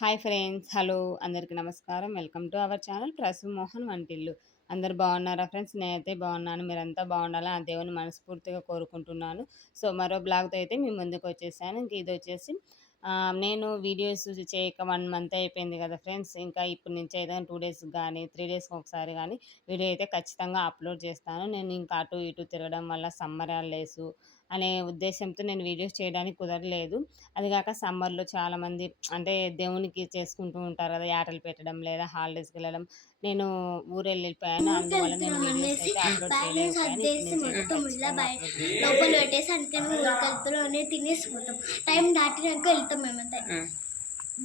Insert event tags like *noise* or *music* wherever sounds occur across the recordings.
Hi friends. Hello. అందరికీ నమస్కారం. Welcome to our channel Prasu Mohan Vantillu. అందరు బాగున్నారా ఫ్రెండ్స్? నేనైతే బాగున్నాను. మీరంతా బాగుండాలని ఆ దేవుని మనస్ఫూర్తిగా కోరుకుంటున్నాను. సో మరో బ్లాగ్తో అయితే మీ ముందుకు వచ్చేసాను. ఇంక ఇది వచ్చేసి నేను వీడియోస్ చేయక వన్ మంత్ అయిపోయింది కదా ఫ్రెండ్స్. ఇంకా ఇప్పటి నుంచి అయితే టూ డేస్ కానీ త్రీ డేస్కి ఒకసారి కానీ వీడియో అయితే ఖచ్చితంగా అప్లోడ్ చేస్తాను. నేను ఇంకా అటు ఇటు తిరగడం వల్ల సమ్మర్ హాలిడేసు అనే ఉద్దేశంతో నేను వీడియోస్ చేయడానికి కుదరలేదు. అది కాక సమ్మర్లో చాలామంది అంటే దేవునికి చేసుకుంటూ ఉంటారు కదా! యాటలు పెట్టడం లేదా హాలిడేస్కి వెళ్ళడం. నేను ఊరు వెళ్ళిపోయాను అందువల్ల నేను వీడియోస్ అయితే అప్లోడ్ లోపల టైం దాటినాక వెళ్తాం మేమంతా.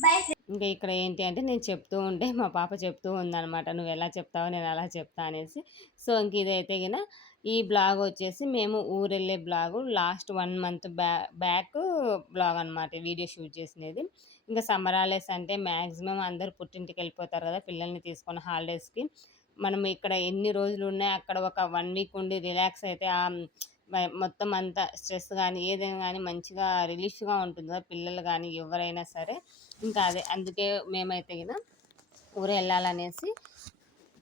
బాయ్ ఇంకా ఇక్కడ ఏంటి అంటే నేను చెప్తూ ఉంటే మా పాప చెప్తూ ఉందనమాట నువ్వు ఎలా చెప్తావో నేను అలా చెప్తా అనేసి. సో ఇంక ఇదైతే గిన ఈ బ్లాగ్ వచ్చేసి మేము ఊరెళ్ళే బ్లాగు లాస్ట్ వన్ మంత్ బ్యా బ్యాక్ బ్లాగ్ అనమాట వీడియో షూట్ చేసినది. ఇంకా సమ్మర్ హాలిడేస్ అంటే మ్యాక్సిమం అందరు పుట్టింటికి వెళ్ళిపోతారు కదా పిల్లల్ని తీసుకొని హాలిడేస్కి. మనం ఇక్కడ ఎన్ని రోజులు ఉన్నాయి అక్కడ ఒక వన్ వీక్ ఉండి రిలాక్స్ అయితే ఆ మొత్తం అంతా స్ట్రెస్ కానీ ఏదైనా కానీ మంచిగా రిలీఫ్గా ఉంటుంది కదా పిల్లలు కానీ ఎవరైనా సరే. ఇంకా అదే అందుకే మేమైతే కదా ఊరు వెళ్ళాలనేసి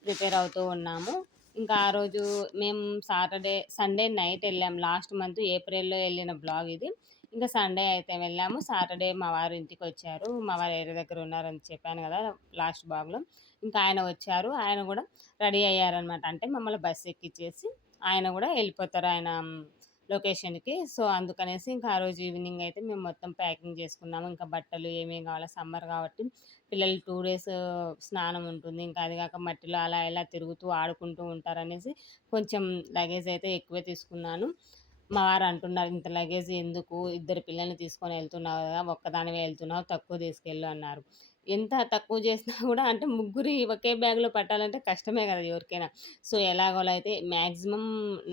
ప్రిపేర్ అవుతూ ఉన్నాము. ఇంకా ఆ రోజు మేము సాటర్డే సండే నైట్ వెళ్ళాం. లాస్ట్ మంత్ ఏప్రిల్లో వెళ్ళిన బ్లాగ్ ఇది. ఇంకా సండే అయితే వెళ్ళాము. సాటర్డే మా వారు ఇంటికి వచ్చారు. మా వారు ఏరి దగ్గర ఉన్నారని చెప్పాను కదా లాస్ట్ బ్లాగ్లో. ఇంకా ఆయన వచ్చారు. ఆయన కూడా రెడీ అయ్యారనమాట అంటే మమ్మల్ని బస్సు ఎక్కిచ్చేసి ఆయన కూడా వెళ్ళిపోతారు ఆయన లొకేషన్కి. సో అందుకనేసి ఇంకా ఆ రోజు ఈవినింగ్ అయితే మేము మొత్తం ప్యాకింగ్ చేసుకున్నాము. ఇంకా బట్టలు ఏమేమి కావాలో సమ్మర్ కాబట్టి పిల్లలు టూ డేస్ స్నానం ఉంటుంది. ఇంకా అది కాక మట్టిలో అలా ఇలా తిరుగుతూ ఆడుకుంటూ ఉంటారనేసి కొంచెం లగేజ్ అయితే ఎక్కువే తీసుకున్నాను. మా వారు అంటున్నారు ఇంత లగేజ్ ఎందుకు? ఇద్దరు పిల్లల్ని తీసుకొని వెళ్తున్నావు కదా ఒక్కదానివే వెళ్తున్నావు తక్కువ తీసుకెళ్ళు అన్నారు. ఎంత తక్కువ చేసినా కూడా అంటే ముగ్గురి ఒకే బ్యాగ్లో పట్టాలంటే కష్టమే కదా ఎవరికైనా. సో ఎలాగోలా అయితే మ్యాక్సిమం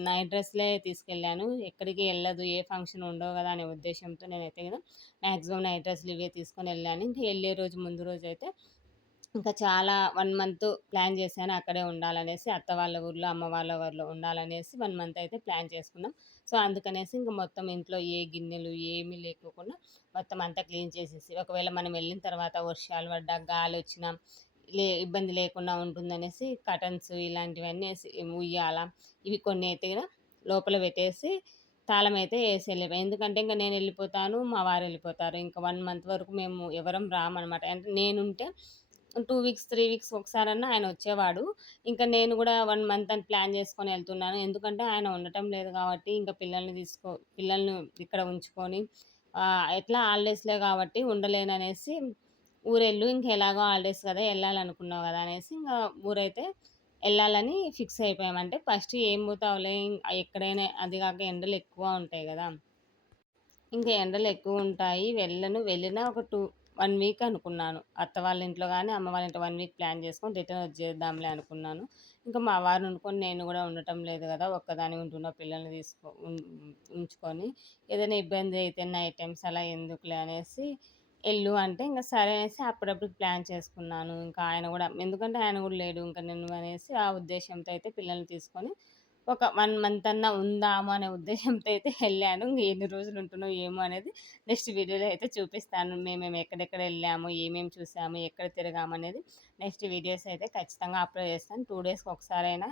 నైట్ డ్రెస్లే తీసుకెళ్ళాను. ఎక్కడికి వెళ్ళదు ఏ ఫంక్షన్ ఉండవు కదా అనే ఉద్దేశంతో నేనైతే కదా మ్యాక్సిమం నైట్ డ్రెస్లు ఇవే తీసుకొని వెళ్ళాను. ఇంకా వెళ్ళే రోజు ముందు రోజు అయితే ఇంకా చాలా వన్ మంత్ ప్లాన్ చేశాను అక్కడే ఉండాలనేసి అత్త వాళ్ళ ఊర్లో అమ్మ వాళ్ళ ఊర్లో ఉండాలనేసి వన్ మంత్ అయితే ప్లాన్ చేసుకున్నాం. సో అందుకనేసి ఇంకా మొత్తం ఇంట్లో ఏ గిన్నెలు ఏమీ లేకోకుండా మొత్తం అంతా క్లీన్ చేసేసి ఒకవేళ మనం వెళ్ళిన తర్వాత వర్షాలు పడ్డా గాలి వచ్చినా లే ఇబ్బంది లేకుండా ఉంటుందనేసి కటన్స్ ఇలాంటివన్నీ వేసి ఉయ్యాల ఇవి కొన్ని అయితే లోపల పెట్టేసి తాళం అయితే వేసి వెళ్ళిపోయి ఎందుకంటే ఇంకా నేను వెళ్ళిపోతాను మా వారు వెళ్ళిపోతారు. ఇంకా వన్ మంత్ వరకు మేము ఎవరం రామన్నమాట అంటే నేనుంటే టూ వీక్స్ త్రీ వీక్స్ ఒకసారన్నా ఆయన వచ్చేవాడు. ఇంకా నేను కూడా వన్ మంత్ అని ప్లాన్ చేసుకొని వెళ్తున్నాను. ఎందుకంటే ఆయన ఉండటం లేదు కాబట్టి ఇంకా పిల్లల్ని తీసుకో పిల్లల్ని ఇక్కడ ఉంచుకొని ఎట్లా హాలిడేస్లే కాబట్టి ఉండలేననేసి ఊరెళ్ళు ఇంక ఎలాగో హాలిడేస్ కదా వెళ్ళాలనుకున్నావు కదా అనేసి ఇంకా ఊరైతే వెళ్ళాలని ఫిక్స్ అయిపోయామంటే ఫస్ట్ ఏం పోతావులే ఎక్కడైనా అది కాక ఎండలు ఎక్కువ ఉంటాయి కదా. ఇంకా ఎండలు ఎక్కువ ఉంటాయి వెళ్ళను వెళ్ళినా ఒక టూ వన్ వీక్ అనుకున్నాను. అత్త వాళ్ళ ఇంట్లో కానీ అమ్మ వాళ్ళ ఇంట్లో వన్ వీక్ ప్లాన్ చేసుకొని రిటర్న్ వచ్చేద్దాంలే అనుకున్నాను. ఇంకా మా వారిని అనుకొని నేను కూడా ఉండటం లేదు కదా ఒక్కదాని ఉంటున్న పిల్లల్ని తీసుకో ఉంచుకొని. ఏదైనా ఇబ్బంది అయితే నైట్ టైమ్స్ అలా ఎందుకులే అనేసి వెళ్ళు అంటే ఇంకా సరే అనేసి అప్పుడప్పుడు ప్లాన్ చేసుకున్నాను. ఇంకా ఆయన కూడా ఎందుకంటే ఆయన కూడా లేడు ఇంకా నేను అనేసి ఆ ఉద్దేశంతో అయితే పిల్లల్ని తీసుకొని ఒక వన్ మంత్ అన్నా ఉందాము అనే ఉద్దేశంతో అయితే వెళ్ళాను. ఎన్ని రోజులు ఉంటున్నావు ఏమో అనేది నెక్స్ట్ వీడియోలో అయితే చూపిస్తాను. మేము ఎక్కడెక్కడ వెళ్ళాము ఏమేమి చూసాము ఎక్కడ తిరగాము అనేది నెక్స్ట్ వీడియోస్ అయితే ఖచ్చితంగా అప్లోడ్ చేస్తాను. టూ డేస్కి ఒకసారైనా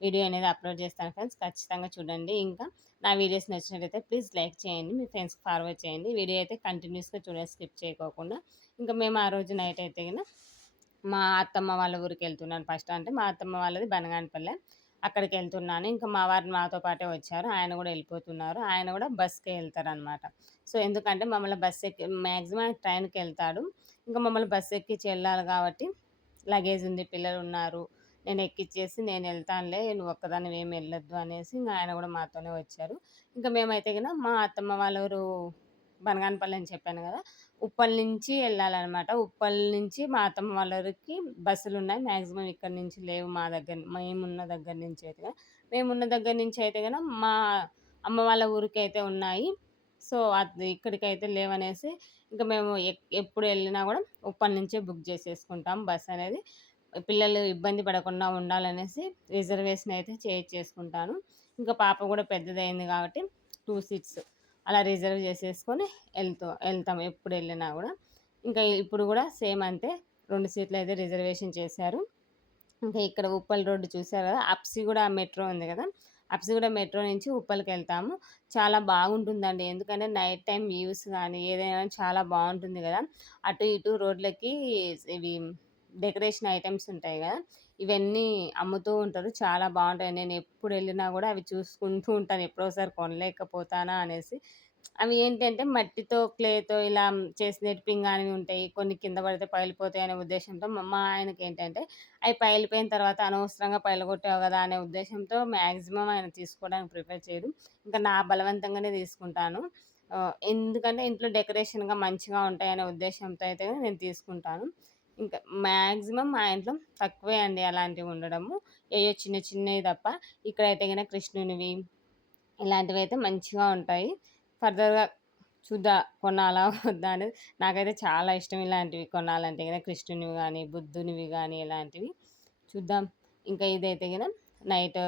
వీడియో అనేది అప్లోడ్ చేస్తాను ఫ్రెండ్స్. ఖచ్చితంగా చూడండి. ఇంకా నా వీడియోస్ నచ్చినట్లయితే ప్లీజ్ లైక్ చేయండి. మీ ఫ్రెండ్స్కి ఫార్వర్డ్ చేయండి. వీడియో అయితే కంటిన్యూస్గా చూడండి స్కిప్ చేయకోకుండా. ఇంకా మేము ఆ రోజు నైట్ అయితే మా అత్తమ్మ వాళ్ళ ఊరికి వెళ్తున్నాను ఫస్ట్. అంటే మా అత్తమ్మ వాళ్ళది బనగానపల్లె. అక్కడికి వెళ్తున్నాను ఇంకా మా వారు మాతో పాటే వచ్చారు. ఆయన కూడా వెళ్ళిపోతున్నారు. ఆయన కూడా బస్కి వెళ్తారనమాట సో ఎందుకంటే మమ్మల్ని బస్ ఎక్కి మ్యాక్సిమం ట్రైన్కి వెళ్తాడు ఇంకా మమ్మల్ని బస్ ఎక్కించి వెళ్ళాలి కాబట్టి లగేజ్ ఉంది పిల్లలు ఉన్నారు నేను ఎక్కిచ్చేసి నేను వెళ్తానులే నువ్వు ఒక్కదాన్ని ఏం వెళ్ళొద్దు అనేసి ఇంకా ఆయన కూడా మాతోనే వచ్చారు. ఇంకా మేమైతే కదా మా అత్తమ్మ వాళ్ళ బనగానపల్లి అని చెప్పాను కదా! ఉప్పల్ నుంచి వెళ్ళాలన్నమాట. ఉప్పల్ నుంచి మా అత్తమ్మ వాళ్ళకి బస్సులు ఉన్నాయి. మ్యాక్సిమం ఇక్కడ నుంచి లేవు మా దగ్గర మేమున్న దగ్గర నుంచి అయితే మేమున్న దగ్గర నుంచి అయితే కదా మా అమ్మ వాళ్ళ ఊరికి అయితే ఉన్నాయి. సో అది ఇక్కడికైతే లేవనేసి ఇంకా మేము ఎప్పుడు వెళ్ళినా కూడా ఉప్పల్ నుంచే బుక్ చేసేసుకుంటాం బస్ అనేది. పిల్లలు ఇబ్బంది పడకుండా ఉండాలనేసి రిజర్వేషన్ అయితే చేసుకుంటాను ఇంకా పాప కూడా పెద్దదైంది కాబట్టి టూ సీట్స్. అలా రిజర్వ్ చేసేసుకొని వెళ్తూ వెళ్తాం ఎప్పుడు వెళ్ళినా కూడా. ఇంకా ఇప్పుడు కూడా సేమ్ అంతే. రెండు సీట్లు అయితే రిజర్వేషన్ చేశారు. ఇంకా ఇక్కడ ఉప్పల్ రోడ్డు చూసారు కదా అప్సి కూడా మెట్రో ఉంది కదా. అప్సి కూడా మెట్రో నుంచి ఉప్పల్కి వెళ్తాము. చాలా బాగుంటుందండి. ఎందుకంటే నైట్ టైం వ్యూస్ కానీ ఏదైనా చాలా బాగుంటుంది కదా. అటు ఇటు రోడ్లకి ఇవి డెకరేషన్ ఐటమ్స్ ఉంటాయి కదా. ఇవన్నీ అమ్ముతూ ఉంటారు. చాలా బాగుంటాయి. నేను ఎప్పుడు వెళ్ళినా కూడా అవి చూసుకుంటూ ఉంటాను. ఎప్పుడోసారి కొనలేకపోతానా అనేసి. అవి ఏంటంటే మట్టితో క్లేతో ఇలా చేసిన పింగాణివి ఉంటాయి. కొన్ని కింద పడితే పగిలిపోతాయి అనే ఉద్దేశంతో మా ఆయనకి ఏంటంటే అవి పగిలిపోయిన తర్వాత అనవసరంగా పగిలగొట్టావు కదా! అనే ఉద్దేశంతో మ్యాక్సిమం ఆయన తీసుకోవడానికి ప్రిపేర్ చేయడు ఇంకా నా బలవంతంగానే తీసుకుంటాను. ఎందుకంటే ఇంట్లో డెకరేషన్గా మంచిగా ఉంటాయనే ఉద్దేశంతో అయితే నేను తీసుకుంటాను. ఇంకా మ్యాక్సిమం మా ఇంట్లో తక్కువే అండి అలాంటివి ఉండడము. ఏయో చిన్న చిన్నవి తప్ప ఇక్కడైతే కనుక కృష్ణునివి ఇలాంటివి అయితే మంచిగా ఉంటాయి. ఫర్దర్గా చూద్దా కొనాలా వద్దా అనేది నాకైతే చాలా ఇష్టం ఇలాంటివి కొనాలంటే కదా కృష్ణునివి కానీ బుద్ధునివి కానీ ఇలాంటివి చూద్దాం. ఇంకా ఇదైతే కదా నైట్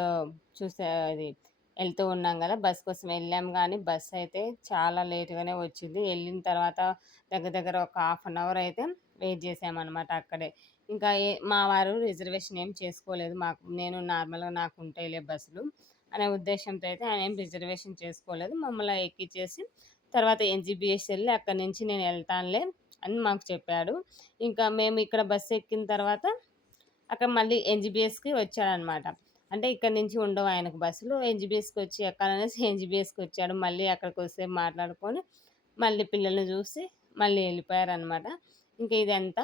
చూసే అది వెళ్తూ ఉన్నాం కదా బస్ కోసం వెళ్ళాం కానీ బస్ అయితే చాలా లేట్గానే వచ్చింది. వెళ్ళిన తర్వాత దగ్గర దగ్గర ఒక హాఫ్ అన్ అవర్ అయితే వెయిట్ చేసామన్నమాట అక్కడే. ఇంకా ఏ మా వారు రిజర్వేషన్ ఏం చేసుకోలేదు మాకు. నేను నార్మల్గా నాకు ఉంటాయిలే బస్సులు అనే ఉద్దేశంతో అయితే ఆయన ఏం రిజర్వేషన్ చేసుకోలేదు. మమ్మల్ని ఎక్కిచ్చేసి తర్వాత ఎన్జిబిఎస్ వెళ్ళి అక్కడి నుంచి నేను వెళ్తానులే అని మాకు చెప్పాడు. ఇంకా మేము ఇక్కడ బస్సు ఎక్కిన తర్వాత అక్కడ మళ్ళీ ఎన్జిబిఎస్కి వచ్చాడనమాట అంటే ఇక్కడ నుంచి ఉండవు ఆయనకు బస్సులు. ఎన్జిబిఎస్కి వచ్చి ఎక్కాలనేసి ఎన్జిబిఎస్కి వచ్చాడు. మళ్ళీ అక్కడికి వస్తే మాట్లాడుకొని మళ్ళీ పిల్లల్ని చూసి మళ్ళీ వెళ్ళిపోయారనమాట ఇంకా ఇదంతా.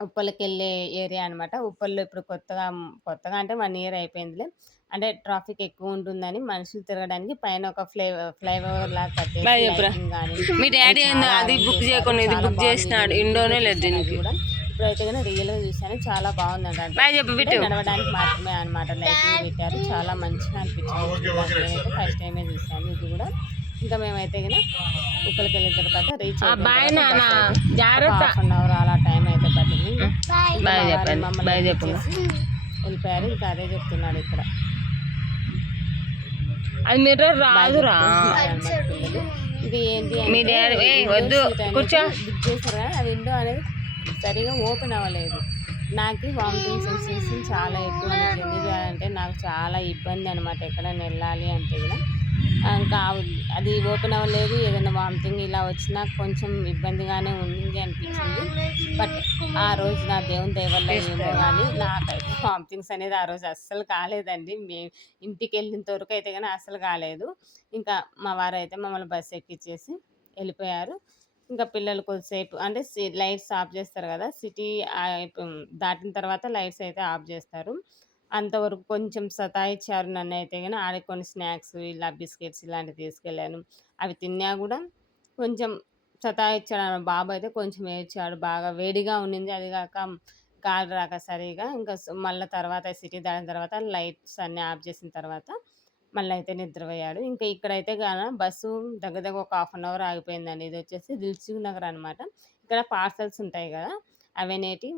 ఉప్పల్కి వెళ్ళే ఏరియా అనమాట ఉప్పల్లో ఇప్పుడు కొత్తగా కొత్తగా అంటే వన్ ఇయర్ అయిపోయిందిలే. అంటే ట్రాఫిక్ ఎక్కువ ఉంటుందని మనుషులు తిరగడానికి పైన ఒక ఫ్లై ఫ్లైఓవర్ లాగా మీ డాడీ అది బుక్. చేయకుండా ఇది బుక్. చేసినాడు. ఇండోనే లేదు దీనికి. కూడా. ఇప్పుడైతే కానీ రియల్గా చూసాను చాలా బిట్టు నడవడానికి మాత్రమే అన్నమాట. లైటింగ్ పెట్టారు. చాలా మంచిగా అనిపించింది. ఫస్ట్ టైమే చూసాను ఇది కూడా ఇంకా మేమైతే కనుక ఉప్పలకి వెళ్ళిన తర్వాత రీచ్ బాయ్ నాన్న. జాగ్రత్త. హాఫ్ అన్ అవర్ అలా టైం అయితే పట్టింది. మమ్మల్ని వెళ్ళిపోయారు. ఇంకా అదే చెప్తున్నాడు ఇక్కడ. అది మిర్రర్ రాదురా. ఇది ఏంటి మీ డాడీ- వద్దు, కూర్చో. బుక్ చేశారు కదా ఆ విండో అనేది సరిగా ఓపెన్ అవ్వలేదు. నాకు వామిటింగ్ సెన్సేషన్ చాలా ఎక్కువ అంటే నాకు చాలా ఇబ్బంది అనమాట ఎక్కడైనా వెళ్ళాలి అంటే కూడా. ఇంకా అది ఓపెన్ అవ్వలేదు ఏదైనా వామిటింగ్ ఇలా వచ్చినా కొంచెం ఇబ్బందిగానే ఉంది అనిపించింది. బట్ ఆ రోజు నా దేవుని దయ ఏమో కానీ నాకైతే వామిటింగ్స్ అనేది ఆ రోజు అస్సలు కాలేదండి. మే ఇంటికి వెళ్ళినంత వరకు అయితే కానీ అస్సలు కాలేదు. ఇంకా మా వారు అయితే మమ్మల్ని బస్సు ఎక్కించేసి వెళ్ళిపోయారు. ఇంకా పిల్లలు కొద్దిసేపు అంటే లైట్స్ ఆఫ్ చేస్తారు కదా సిటీ దాటిన తర్వాత లైట్స్ అయితే ఆఫ్ చేస్తారు. అంతవరకు కొంచెం సతాయిచ్చారు నన్ను అయితే కానీ ఆడ కొన్ని స్నాక్స్ ఇలా బిస్కెట్స్ ఇలాంటివి తీసుకెళ్ళాను. అవి తిన్నా కూడా కొంచెం సతాయిచ్చాడు బాబు అయితే కొంచెం ఏడ్చాడు. బాగా వేడిగా ఉండింది అది కాక గాలి రాక సరిగా ఇంకా మళ్ళీ తర్వాత సిటీ దాటిన తర్వాత లైట్స్ అన్నీ ఆఫ్ చేసిన తర్వాత మళ్ళీ అయితే నిద్రపోయాడు. ఇంకా ఇక్కడైతే కానీ బస్సు దగ్గర దగ్గర ఒక హాఫ్ అన్ అవర్ ఆగిపోయిందండి. ఇది వచ్చేసి దిల్సుఖ్ అనమాట ఇక్కడ పార్సల్స్ ఉంటాయి కదా అవనేటి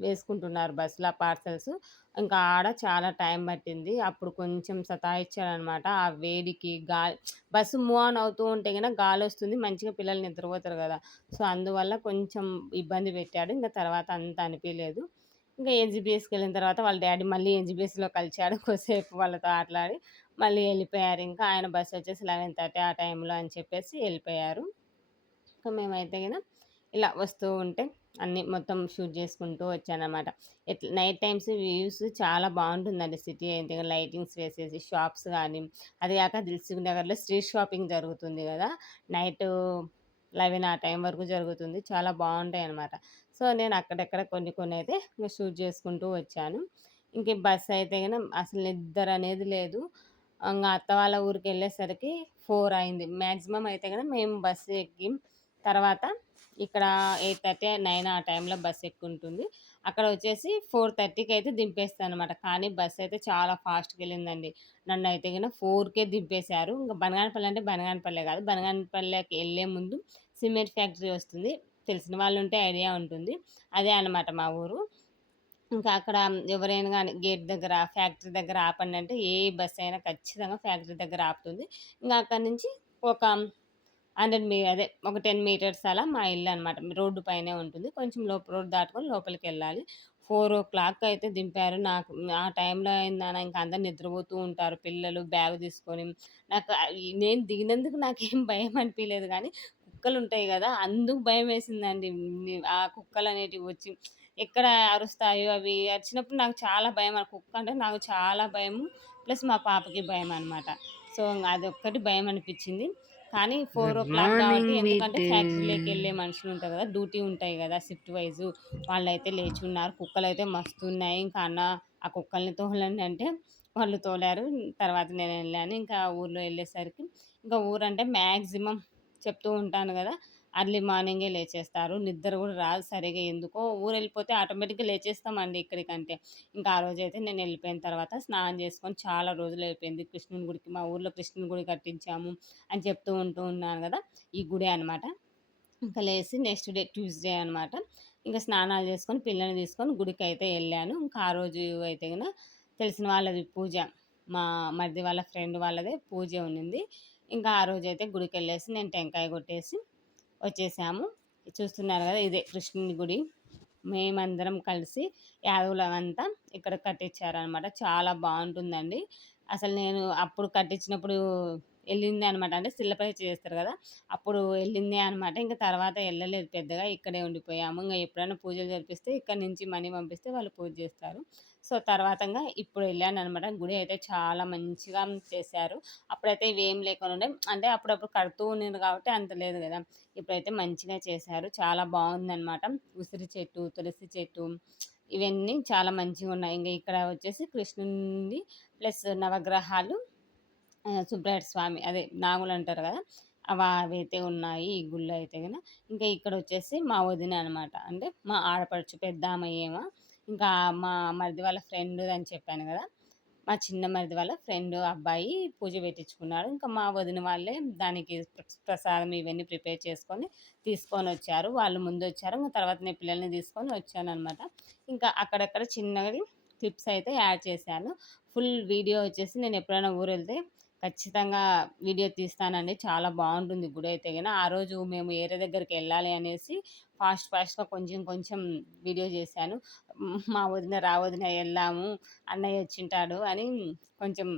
వేసుకుంటున్నారు బస్సులో పార్సల్స్. ఇంకా ఆడ చాలా టైం పట్టింది. అప్పుడు కొంచెం సతాయిచ్చాడనమాట. ఆ వేడికి గాలి బస్సు మూవ్ ఆన్ అవుతూ ఉంటే కనుక గాలి వస్తుంది మంచిగా పిల్లలు నిద్రపోతారు కదా. సో అందువల్ల కొంచెం ఇబ్బంది పెట్టాడు. ఇంకా తర్వాత అంత అనిపించలేదు ఇంకా ఎన్జిబిఎస్కి వెళ్ళిన తర్వాత వాళ్ళ డాడీ మళ్ళీ ఎన్జిబిఎస్లో కలిశాడు *laughs* కొద్దిసేపు వాళ్ళతో ఆటలాడి. మళ్ళీ వెళ్ళిపోయారు. ఇంకా ఆయన బస్సు వచ్చేసి లెవెన్ థర్టీ ఆ టైంలో అని చెప్పేసి వెళ్ళిపోయారు. ఇంకా మేమైతే కనుక ఇలా వస్తూ ఉంటే అన్నీ మొత్తం షూట్ చేసుకుంటూ వచ్చానమాట. ఎట్లా నైట్ టైమ్స్ వ్యూస్ చాలా బాగుంటుందండి సిటీ అయితే. లైటింగ్స్ వేసేసి షాప్స్ కానీ అది కాక దిల్సుఖ్ నగర్లో స్ట్రీట్ షాపింగ్ జరుగుతుంది కదా. నైట్ లెవెన్ ఆ టైం వరకు జరుగుతుంది. చాలా బాగుంటాయి అన్నమాట. సో నేను అక్కడక్కడ కొన్ని కొన్ని అయితే ఇంకా షూట్ చేసుకుంటూ వచ్చాను. ఇంక బస్ అయితే కనుక అసలు నిద్ర అనేది లేదు. ఇంకా అత్త వాళ్ళ ఊరికి వెళ్ళేసరికి ఫోర్ అయింది. మ్యాక్సిమం అయితే కనుక మేము బస్సు ఎక్కి తర్వాత ఇక్కడ ఎయిట్ థర్టీ నైన్ ఆ టైంలో బస్ ఎక్కుంటుంది. అక్కడ వచ్చేసి ఫోర్ థర్టీకి అయితే దింపేస్తాను అనమాట కానీ బస్ అయితే చాలా ఫాస్ట్కి వెళ్ళిందండి. నన్ను అయితే కనుక ఫోర్కే దింపేశారు. ఇంకా బనగానపల్లి అంటే బనగానపల్లె కాదు. బనగానపల్లెకి వెళ్ళే ముందు సిమెంట్ ఫ్యాక్టరీ వస్తుంది. తెలిసిన వాళ్ళు ఉంటే ఐడియా ఉంటుంది. అదే అనమాట మా ఊరు. ఇంకా అక్కడ ఎవరైనా కానీ గేట్ దగ్గర ఫ్యాక్టరీ దగ్గర ఆపండి అంటే ఏ బస్ అయినా ఖచ్చితంగా ఫ్యాక్టరీ దగ్గర ఆపుతుంది. ఇంకా అక్కడ నుంచి ఒక హండ్రెడ్ మీ అదే ఒక టెన్ మీటర్స్ అలా మా ఇల్లు అనమాట రోడ్డు పైనే ఉంటుంది. కొంచెం లోపల రోడ్డు దాటుకొని లోపలికి వెళ్ళాలి. ఫోర్ ఓ క్లాక్ అయితే దింపారు. నాకు ఆ టైంలో ఏందన్నా ఇంకా అందరు నిద్రపోతూ ఉంటారు. పిల్లలు బ్యాగ్ తీసుకొని. నాకు నేను దిగినందుకు నాకేం భయం అనిపించలేదు కానీ కుక్కలు ఉంటాయి కదా అందుకు భయం వేసిందండి. ఆ కుక్కలు అనేటివి వచ్చి ఎక్కడ అరుస్తాయో అవి అరిచినప్పుడు నాకు చాలా భయం. ఆ కుక్క అంటే నాకు చాలా భయము. ప్లస్ మా పాపకి భయం అనమాట సో అది ఒక్కటి భయం అనిపించింది. కానీ ఫోర్ ఓ క్లాక్ కాబట్టి ఎందుకంటే ఫ్యాక్టరీలోకి వెళ్ళే మనుషులు ఉంటారు కదా డ్యూటీ ఉంటాయి కదా షిఫ్ట్ వైజ్. వాళ్ళైతే లేచి ఉన్నారు కుక్కలు అయితే మస్తు ఉన్నాయి ఇంకా అన్న ఆ కుక్కల్ని తోలండి అంటే వాళ్ళు తోలారు. తర్వాత నేను వెళ్ళాను ఇంకా ఊర్లో వెళ్ళేసరికి ఇంకా ఊరంటే మ్యాక్సిమం చెప్తూ ఉంటాను కదా అర్లీ మార్నింగే లేచేస్తారు. నిద్ర కూడా రాదు సరిగా ఎందుకో ఊరు వెళ్ళిపోతే ఆటోమేటిక్గా లేచేస్తామండి ఇక్కడికంటే. ఇంకా ఆ రోజు అయితే నేను వెళ్ళిపోయిన తర్వాత స్నానం చేసుకొని చాలా రోజులు అయిపోయింది. కృష్ణుని గుడికి మా ఊర్లో కృష్ణుని గుడి కట్టించాము అని చెప్తూ ఉంటూ ఉన్నాను కదా ఈ గుడి అనమాట ఇంకా లేచి నెక్స్ట్ డే ట్యూస్డే అనమాట ఇంకా స్నానాలు చేసుకొని పిల్లల్ని తీసుకొని గుడికి అయితే వెళ్ళాను. ఇంకా ఆ రోజు అయితే కనుక తెలిసిన వాళ్ళది పూజ. మా మరిది వాళ్ళ ఫ్రెండ్ వాళ్ళదే పూజ ఉన్నింది. ఇంకా ఆ రోజు అయితే గుడికి వెళ్ళేసి నేను టెంకాయ కొట్టేసి వచ్చేసాము. చూస్తున్నారు కదా ఇదే కృష్ణుని గుడి. మేమందరం కలిసి యాదవులమంతా ఇక్కడ కట్టించారనమాట చాలా బాగుంటుందండి. అసలు నేను అప్పుడు కట్టించినప్పుడు వెళ్ళింది అనమాట. అంటే శిలపై చేస్తారు కదా! అప్పుడు వెళ్ళిందే అనమాట. ఇంకా తర్వాత వెళ్ళలేదు పెద్దగా ఇక్కడే ఉండిపోయాము. ఇంకా ఎప్పుడైనా పూజలు జరిపిస్తే ఇక్కడ నుంచి మనీ పంపిస్తే వాళ్ళు పూజ చేస్తారు. సో తర్వాతంగా ఇప్పుడు వెళ్ళాను అనమాట. గుడి అయితే చాలా మంచిగా చేశారు. అప్పుడైతే ఇవేం లేకుండా ఉండే. అంటే అప్పుడప్పుడు కడుతూ ఉన్నారు కాబట్టి అంత లేదు కదా! ఇప్పుడైతే మంచిగా చేశారు. చాలా బాగుందనమాట. ఉసిరి చెట్టు తులసి చెట్టు ఇవన్నీ చాలా మంచిగా ఉన్నాయి. ఇంకా ఇక్కడ వచ్చేసి కృష్ణుని ప్లస్ నవగ్రహాలు సుబ్రహ్మణ్య స్వామి అదే నాగులు అంటారు కదా అవి అవైతే ఉన్నాయి ఈ గుళ్ళు అయితే కదా ఇంకా ఇక్కడ వచ్చేసి మా వదిన అనమాట అంటే మా ఆడపడుచు పెద్ద అమ్మయ్యేమో ఇంకా మా మరిది వాళ్ళ ఫ్రెండ్ అని చెప్పాను కదా మా చిన్న మరిది వాళ్ళ ఫ్రెండ్ అబ్బాయి పూజ పెట్టించుకున్నాడు. ఇంకా మా వదిన వాళ్ళే దానికి ప్ర- ప్రసాదం ఇవన్నీ ప్రిపేర్ చేసుకొని తీసుకొని వచ్చారు. వాళ్ళు ముందు వచ్చారు. ఇంకా తర్వాత నేను పిల్లల్ని తీసుకొని వచ్చాను అనమాట ఇంకా అక్కడక్కడ చిన్నగా క్లిప్స్ అయితే యాడ్ చేశాను. ఫుల్ వీడియో వచ్చేసి నేను ఎప్పుడైనా ఊరు వెళ్తే ఖచ్చితంగా వీడియో తీస్తానండి. చాలా బాగుంటుంది గుడి అయితే కానీ ఆ రోజు మేము ఏరే దగ్గరికి వెళ్ళాలి అనేసి ఫాస్ట్ ఫాస్ట్గా కొంచెం కొంచెం వీడియో చేశాను. మా వదిన రా వదిన వెళ్దాము అన్నయ్య వచ్చింటాడు అని కొంచెం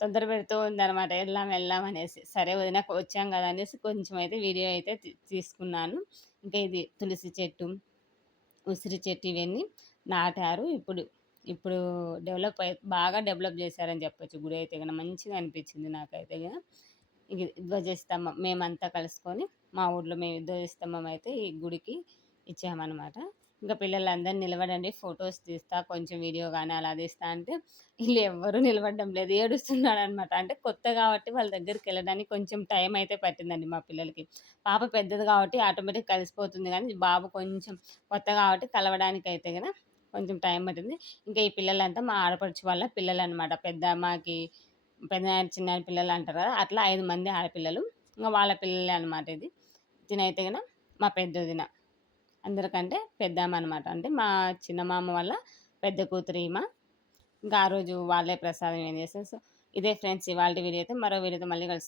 తొందర పెడుతూ ఉందన్నమాట. వెళ్దాం వెళ్దాం అనేసి. సరే వదిన వచ్చాం కదా అనేసి కొంచెం అయితే వీడియో అయితే తీసుకున్నాను. ఇంకా ఇది తులసి చెట్టు ఉసిరి చెట్టు ఇవన్నీ నాటారు. ఇప్పుడు ఇప్పుడు డెవలప్ అయి బాగా డెవలప్ చేశారని చెప్పొచ్చు. గుడి అయితే కనుక మంచిగా అనిపించింది నాకైతే కనుక ధ్వజస్తంభం మేమంతా కలుసుకొని మా ఊర్లో మేము ధ్వజస్తంభం అయితే ఈ గుడికి ఇచ్చామన్నమాట. ఇంకా పిల్లలందరూ నిలబడండి ఫొటోస్ తీస్తా కొంచెం వీడియో కానీ అలా తీస్తా అంటే వీళ్ళు ఎవ్వరూ నిలబడడం లేదు ఏడుస్తున్నాడు అనమాట అంటే కొత్త కాబట్టి వాళ్ళ దగ్గరికి వెళ్ళడానికి కొంచెం టైం అయితే పట్టిందండి మా పిల్లలకి. పాప పెద్దది కాబట్టి ఆటోమేటిక్ కలిసిపోతుంది కానీ బాబు కొంచెం కొత్త కాబట్టి కలవడానికి అయితే కదా కొంచెం టైం పట్టింది. ఇంకా ఈ పిల్లలంతా మా ఆడపడుచు వాళ్ళ పిల్లలు అనమాట పెద్ద అమ్మకి పెద్ద చిన్న పిల్లలు అంటారు కదా అట్లా ఐదు మంది ఆడపిల్లలు. ఇంకా వాళ్ళ పిల్లలే అనమాట ఇది. తినైతే కనుక మా పెద్ద దిన అందరికంటే పెద్దమ్మ అనమాట. అంటే మా చిన్న మామ వాళ్ళ పెద్ద కూతురు ఈమె. ఇంకా ఆ రోజు వాళ్ళే ప్రసాదం ఏం చేస్తారు. సో ఇదే ఫ్రెండ్స్ ఇవాళ వీడియో అయితే మరో వీడియోతో మళ్ళీ కలుసు